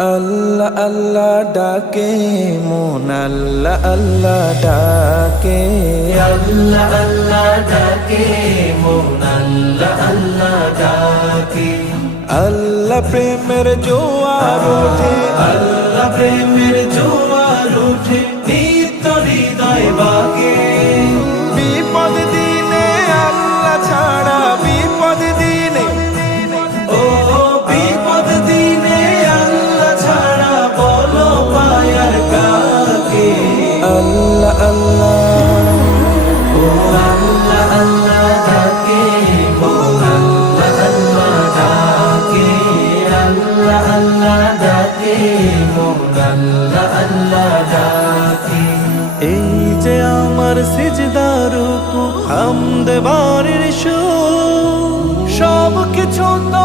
আল্লাহ আল্লাহ ডাকে মন আল্লাহ আল্লাহ ডাকে, আল্লাহ আল্লাহ ডাকে মন আল্লাহ আল্লাহ ডাকে। আল্লাহ প্রেমের জোয়ার ওঠে, আল্লাহ প্রেমের জোয়ার ওঠে নিত্য হৃদয় বাকে। বিপদ দিনে আল্লাহ ছাড়া বিপদ দিনে, ও বিপদ দিনে আল্লাহ ছাড়া বলো পায়ার কাকে। আল্লাহ আল্লাহ ও আল্লাহ আল্লাহ ডাকে মন আল্লাহ আল্লাহ ডাকে। আল্লাহ আল্লাহ ডাকে মন আল্লাহ আল্লাহ ডাকে। এই যে আমার সিজদার রুকু হামদ বাড়ির সুর, সব কিছু তো